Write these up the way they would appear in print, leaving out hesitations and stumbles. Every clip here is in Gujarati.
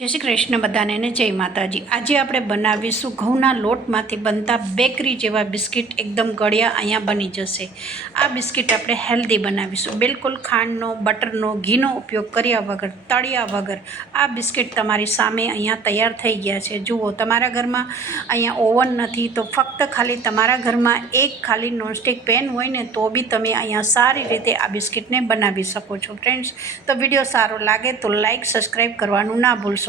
જય શ્રી કૃષ્ણ બધાને ને જય માતાજી। આજે આપણે બનાવીશું ઘઉંના લોટમાંથી બનતા બેકરી જેવા બિસ્કિટ, એકદમ ગળ્યા અહીંયા બની જશે। આ બિસ્કિટ આપણે હેલ્ધી બનાવીશું, બિલકુલ ખાંડનો, બટરનો, ઘીનો ઉપયોગ કર્યા વગર, તળ્યા વગર આ બિસ્કિટ તમારી સામે અહીંયા તૈયાર થઈ ગયા છે। જુઓ, તમારા ઘરમાં અહીંયા ઓવન નથી તો ફક્ત ખાલી તમારા ઘરમાં એક ખાલી નોનસ્ટિક પેન હોય ને તો બી તમે અહીંયા સારી રીતે આ બિસ્કિટને બનાવી શકો છો। ફ્રેન્ડ્સ, તો વિડીયો સારો લાગે તો લાઇક, સબસ્ક્રાઈબ કરવાનું ના ભૂલશો।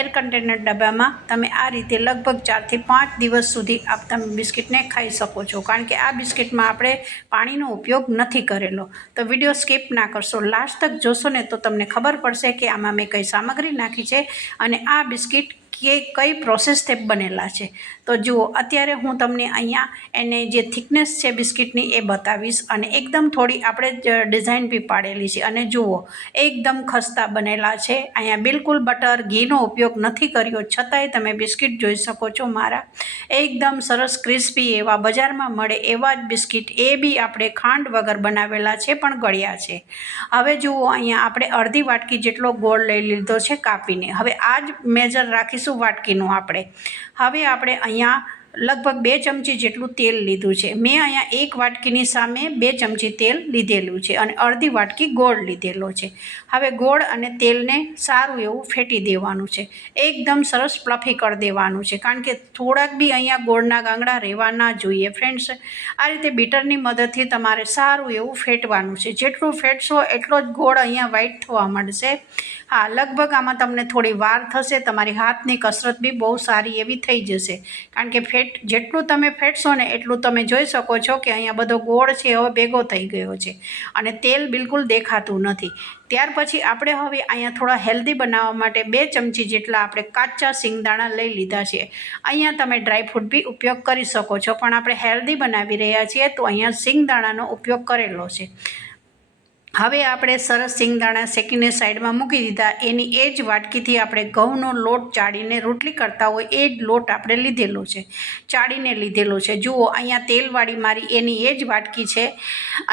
એર કન્ટેનર ડબ્બામાં તમે આ રીતે લગભગ 4 થી 5 દિવસ સુધી તમે બિસ્કિટને ખાઈ શકો છો, કારણ કે આ બિસ્કિટમાં આપણે પાણીનો ઉપયોગ નથી કરેલો। તો વિડીયો સ્કીપ ના કરશો, લાસ્ટ તક જોશો ને તો તમને ખબર પડશે કે આમાં મેં કઈ સામગ્રી નાખી છે અને આ બિસ્કિટ કઈ પ્રોસેસથી બનેલા છે। તો જુઓ, અત્યારે હું તમને અહીંયા એને જે થિકનેસ છે બિસ્કિટની એ બતાવીશ અને એકદમ થોડી આપણે ડિઝાઇન બી પાડેલી છે। અને જુઓ, એકદમ ખસ્તા બનેલા છે। અહીંયા બિલકુલ બટર, ઘીનો ઉપયોગ નથી કર્યો, છતાંય તમે બિસ્કિટ જોઈ શકો છો મારા એકદમ સરસ ક્રિસ્પી એવા બજારમાં મળે એવા જ બિસ્કિટ, એ બી આપણે ખાંડ વગર બનાવેલા છે પણ ગળ્યા છે। હવે જુઓ, અહીંયા આપણે અડધી વાટકી જેટલો ગોળ લઈ લીધો છે કાપીને। હવે આ જ મેજર રાખીશું વાટકીનું આપણે। હવે આપણે અહીંયા લગભગ 2 ચમચી જેટલું તેલ લીધું છે। મેં અહીંયા 1 વાટકીની સામે 2 ચમચી તેલ લીધેલું છે અને અડધી વાટકી ગોળ લીધેલો છે। હવે ગોળ અને તેલને સારું એવું ફેટી દેવાનું છે, એકદમ સરસ ફ્લફી કરી દેવાનું છે, કારણ કે થોડાક બી અહીંયા ગોળના ગાંગડા રહેવા ના જોઈએ। ફ્રેન્ડ્સ, આ રીતે બીટરની મદદથી તમારે સારું એવું ફેટવાનું છે। જેટલું ફેટશો એટલો જ ગોળ અહીંયા વ્હાઈટ થવા માંડશે। હા, લગભગ આમાં તમને થોડી વાર થશે, તમારી હાથની કસરત બી બહુ સારી એવી થઈ જશે, કારણ કે જેટલું તમે ફેટશો ને એટલું તમે જોઈ શકો છો કે અહીંયા બધો ગોળ છે હવે ભેગો થઈ ગયો છે અને તેલ બિલકુલ દેખાતું નથી। ત્યાર પછી આપણે હવે અહીંયા થોડા હેલ્ધી બનાવવા માટે 2 ચમચી જેટલા આપણે કાચા સિંગદાણા લઈ લીધા છે। અહીંયા તમે ડ્રાયફ્રૂટ બી ઉપયોગ કરી શકો છો, પણ આપણે હેલ્ધી બનાવી રહ્યા છીએ તો અહીંયા સિંગદાણાનો ઉપયોગ કરેલો છે। હવે આપણે સરસ સિંગદાણા શેકીને સાઈડમાં મૂકી દીધા। એની એ જ વાટકીથી આપણે ઘઉંનો લોટ ચાળીને રોટલી કરતા હોય એ જ લોટ આપણે લીધેલો છે, ચાળીને લીધેલો છે। જુઓ, અહીંયા તેલવાળી મારી એની એ જ વાટકી છે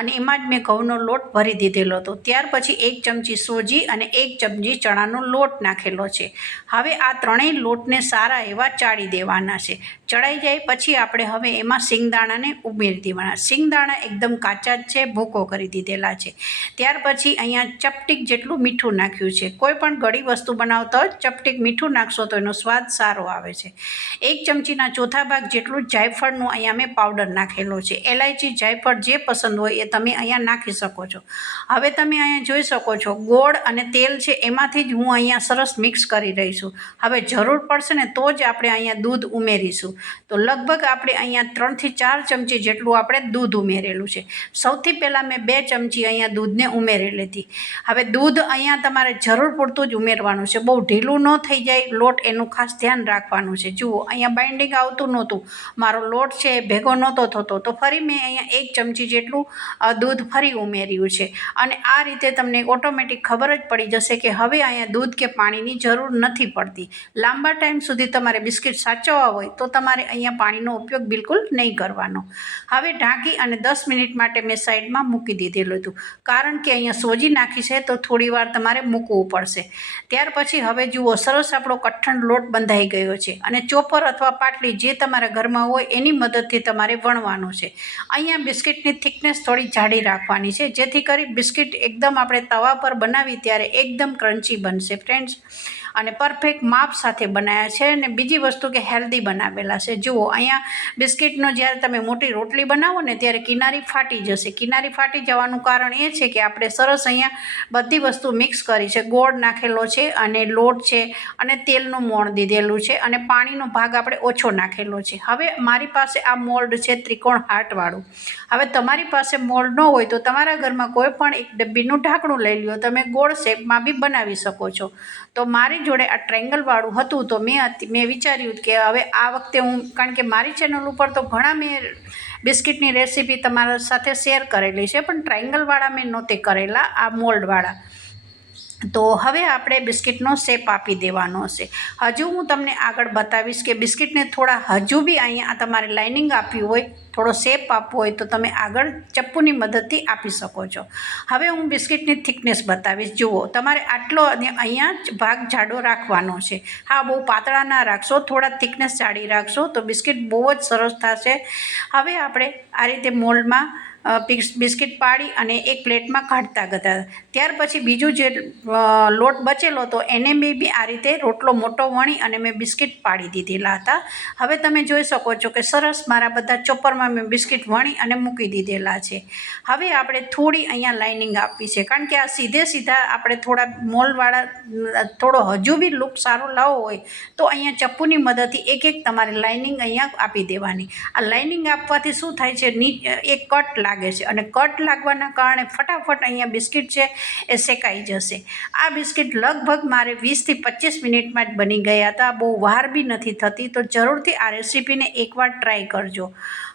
અને એમાં જ મેં ઘઉંનો લોટ ભરી દીધેલો હતો। ત્યાર પછી 1 ચમચી સોજી અને 1 ચમચી ચણાનો લોટ નાખેલો છે। હવે આ ત્રણેય લોટને સારા એવા ચાળી દેવાના છે। ચડાઈ જાય પછી આપણે હવે એમાં સિંગદાણાને ઉમેરી દેવાના। સિંગદાણા એકદમ કાચા જ છે, ભૂકો કરી દીધેલા છે। ત્યાર પછી અહીંયા ચપટીક જેટલું મીઠું નાખ્યું છે। કોઈ પણ ગળી વસ્તુ બનાવતા હોય ચપટીક મીઠું નાખશો તો એનો સ્વાદ સારો આવે છે। 1 ચમચીના ચોથા ભાગ જેટલું જાયફળનું અહીંયા મેં પાવડર નાખેલો છે। એલાયચી, જાયફળ જે પસંદ હોય એ તમે અહીંયા નાખી શકો છો। હવે તમે અહીંયા જોઈ શકો છો ગોળ અને તેલ છે એમાંથી જ હું અહીંયા સરસ મિક્સ કરી રહી છું। હવે જરૂર પડશે ને તો જ આપણે અહીંયા દૂધ ઉમેરીશું। તો લગભગ આપણે અહીંયા 3 થી 4 ચમચી જેટલું આપણે દૂધ ઉમેરેલું છે। સૌથી પહેલાં મેં 2 ચમચી અહીંયા દૂધને ઉમેરેલી હતી। હવે દૂધ અહીંયા તમારે જરૂર પૂરતું જ ઉમેરવાનું છે, બહુ ઢીલું ન થઈ જાય લોટ, એનું ખાસ ધ્યાન રાખવાનું છે। જુઓ, અહીંયા બાઇન્ડિંગ આવતું નહોતું, મારો લોટ છે એ ભેગો નહોતો થતો, તો ફરી મેં અહીંયા 1 ચમચી જેટલું દૂધ ફરી ઉમેર્યું છે અને આ રીતે તમને ઓટોમેટિક ખબર જ પડી જશે કે હવે અહીંયા દૂધ કે પાણીની જરૂર નથી પડતી। લાંબા ટાઈમ સુધી તમારે બિસ્કિટ સાચવવા હોય તો તમારે અહીંયા પાણીનો ઉપયોગ બિલકુલ નહીં કરવાનો। હવે ઢાંકી અને 10 મિનિટ માટે મેં સાઈડમાં મૂકી દીધેલું હતું, કારણ કે અહીંયા સોજી નાખી છે તો થોડી વાર તમારે મૂકવું પડશે। ત્યાર પછી હવે જુઓ, સરસ આપણો કઠણ લોટ બંધાઈ ગયો છે અને ચોપર અથવા પાટલી જે તમારા ઘરમાં હોય એની મદદથી તમારે વણવાનું છે। અહીંયા બિસ્કિટની થિકનેસ થોડી જાડી રાખવાની છે, જેથી કરી બિસ્કિટ એકદમ આપણે તવા પર બનાવી ત્યારે એકદમ ક્રન્ચી બનશે। ફ્રેન્ડ્સ, અને પરફેક્ટ માપ સાથે બનાવ્યા છે અને બીજી વસ્તુ કે હેલ્ધી બનાવેલા છે। જુઓ, અહીંયા બિસ્કિટનો જ્યારે તમે મોટી રોટલી બનાવો ને ત્યારે કિનારી ફાટી જશે। કિનારી ફાટી જવાનું કારણ એ છે કે આપણે સરસ અહીંયા બધી વસ્તુ મિક્સ કરી છે, ગોળ નાખેલો છે અને લોટ છે અને તેલનું મોણ દીધેલું છે અને પાણીનો ભાગ આપણે ઓછો નાખેલો છે। હવે મારી પાસે આ મોલ્ડ છે ત્રિકોણ હાર્ટવાળું। હવે તમારી પાસે મોલ્ડ ન હોય તો તમારા ઘરમાં કોઈ પણ એક ડબ્બીનું ઢાંકણું લઈ લ્યો, તમે ગોળ શેપમાં બી બનાવી શકો છો। તો મારી જોડે આ ટ્રાયંગલવાળું હતું તો મેં વિચાર્યું કે હવે આ વખતે હું, કારણ કે મારી ચેનલ ઉપર તો ઘણા મેં બિસ્કિટની રેસીપી તમારા સાથે શેર કરેલી છે, પણ ટ્રાયંગલવાળા મેં નહોતે કરેલા, આ મોલ્ડવાળા। તો હવે આપણે બિસ્કિટનો શેપ આપી દેવાનો હશે. હજુ હું તમને આગળ બતાવીશ કે બિસ્કિટને થોડા હજુ બી અહીંયા તમારે લાઇનિંગ આપવી હોય, થોડો શેપ આપવો હોય તો તમે આગળ ચપ્પુની મદદથી આપી શકો છો. હવે હું બિસ્કિટની થિકનેસ બતાવીશ. જુઓ, તમારે આટલો અહીંયા ભાગ જાડો રાખવાનો છે. હા, બહુ પાતળા ના રાખશો, થોડા થિકનેસ જાડી રાખશો તો બિસ્કિટ બહુ જ સરસ થશે. હવે આપણે આ રીતે મોલ્ડમાં બિસ્કિટ પાડી અને એક પ્લેટમાં કાઢતા ગયા. ત્યાર પછી બીજું જે લોટ બચેલો હતો એને મેં બી આ રીતે રોટલો મોટો વણી અને મેં બિસ્કિટ પાડી દીધેલા હતા. હવે તમે જોઈ શકો છો કે સરસ મારા બધા ચોપરમાં મેં બિસ્કિટ વણી અને મૂકી દીધેલા છે. હવે આપણે થોડી અહીંયા લાઇનિંગ આપવી છે, કારણ કે આ સીધા આપણે થોડા મોલવાળા થોડો હજુ બી લુક સારો લાવવો હોય તો અહીંયા ચપ્પુની મદદથી એક તમારે લાઇનિંગ અહીંયા આપી દેવાની. આ લાઇનિંગ આપવાથી શું થાય છે, એક કટ લાગે છે અને કટ લાગવાના કારણે ફટાફટ અહીંયા બિસ્કિટ છે એ શેકાઈ જશે. આ બિસ્કિટ લગભગ મારે 20 થી 25 મિનિટમાં જ બની ગયા હતા. બહુ વાર બી નથી થતી, તો જરૂરથી આ રેસીપીને એકવાર ટ્રાય કરજો.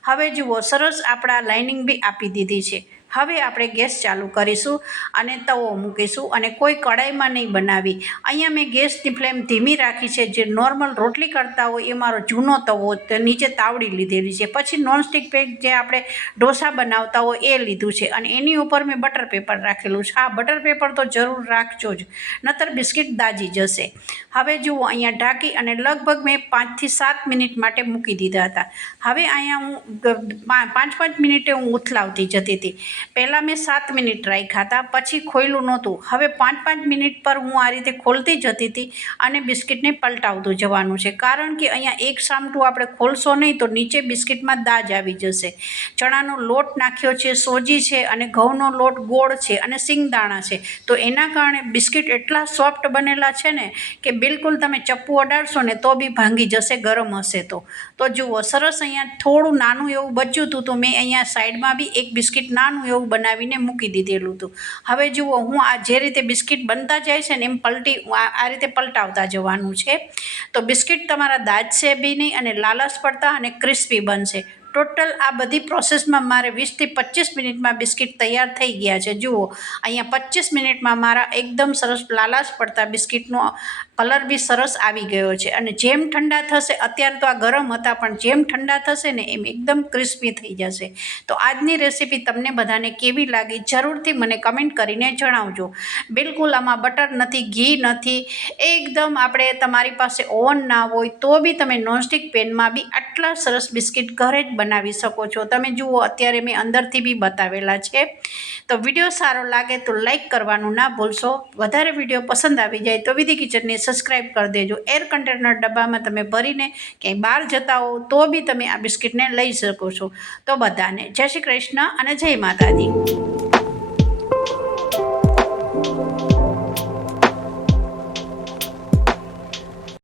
હવે જુઓ, સરસ આપણા લાઇનિંગ બી આપી દીધી છે. હવે આપણે ગેસ ચાલુ કરીશું અને તવો મૂકીશું અને કોઈ કડાઈમાં નહીં બનાવી. અહીંયા મેં ગેસની ફ્લેમ ધીમી રાખી છે. જે નોર્મલ રોટલી કરતા હોય એ મારો જૂનો તવો તે નીચે તાવડી લીધેલી છે. પછી નોનસ્ટિક પેક જે આપણે ઢોસા બનાવતા હોય એ લીધું છે અને એની ઉપર મેં બટર પેપર રાખેલું છે. હા, બટર પેપર તો જરૂર રાખજો જ, નહીતર બિસ્કિટ દાજી જશે. હવે જુઓ, અહીંયા ઢાંકી અને લગભગ મેં 5 થી 7 મિનિટ માટે મૂકી દીધા હતા. હવે અહીંયા હું 5 મિનિટે હું ઉથલાવતી જતી હતી. પહેલાં મેં 7 મિનિટ રાખ્યા હતા, પછી ખોયલું નહોતું. હવે 5 મિનિટ પર હું આ રીતે ખોલતી જતી હતી અને બિસ્કિટને પલટાવતું જવાનું છે, કારણ કે અહીંયા એક સામટું આપણે ખોલશો નહીં તો નીચે બિસ્કિટમાં દાજ આવી જશે. ચણાનો લોટ નાખ્યો છે, સોજી છે અને ઘઉંનો લોટ ગોળ છે અને સિંગદાણા છે, તો એના કારણે બિસ્કિટ એટલા સોફ્ટ બનેલા છે ને કે બિલકુલ તમે ચપ્પુ અડાડશો ને તો બી ભાંગી જશે ગરમ હશે તો જુઓ, સરસ અહીંયા થોડું નાનું એવું બચ્યું હતું તો મેં અહીંયા સાઈડમાં બી એક બિસ્કિટ નાનું એવું બનાવીને મૂકી દીધેલું હતું. હવે જુઓ, હું આ જે રીતે બિસ્કિટ બનતા જાય છે ને એમ આ રીતે પલટાવતા જવાનું છે, તો બિસ્કિટ તમારા દાજશે બી નહીં અને લાલચ પડતા અને ક્રિસ્પી બનશે. ટોટલ આ બધી પ્રોસેસમાં મારે 20 થી 25 મિનિટમાં બિસ્કિટ તૈયાર થઈ ગયા છે. જુઓ, અહીંયા 25 મિનિટમાં મારા એકદમ સરસ લાલાશ પડતા બિસ્કિટનો કલર બી સરસ આવી ગયો છે અને જેમ ઠંડા થશે, અત્યારે તો આ ગરમ હતા પણ જેમ ઠંડા થશે ને એમ એકદમ ક્રિસ્પી થઈ જશે. તો આજની રેસીપી તમને બધાને કેવી લાગી જરૂરથી મને કમેન્ટ કરીને જણાવજો. બિલકુલ આમાં બટર નથી, ઘી નથી, એકદમ આપણે તમારી પાસે ઓવન ના હોય તો બી તમે નોનસ્ટિક પેનમાં બી આટલા સરસ બિસ્કિટ ઘરે જ બનાવી શકો છો. તમે જુઓ, અત્યારે મેં અંદરથી બી બતાવેલા છે. તો વિડીયો સારો લાગે તો લાઈક કરવાનું ના ભૂલશો. વધારે વિડીયો પસંદ આવી જાય તો વિધિ કિચનને સબસ્ક્રાઈબ કરી દેજો. એર કન્ટેનર ડબ્બામાં તમે ભરીને ક્યાંય બહાર જતા હો તો બી તમે આ બિસ્કિટને લઈ શકો છો. તો બધાને જય શ્રી કૃષ્ણ અને જય માતાજી.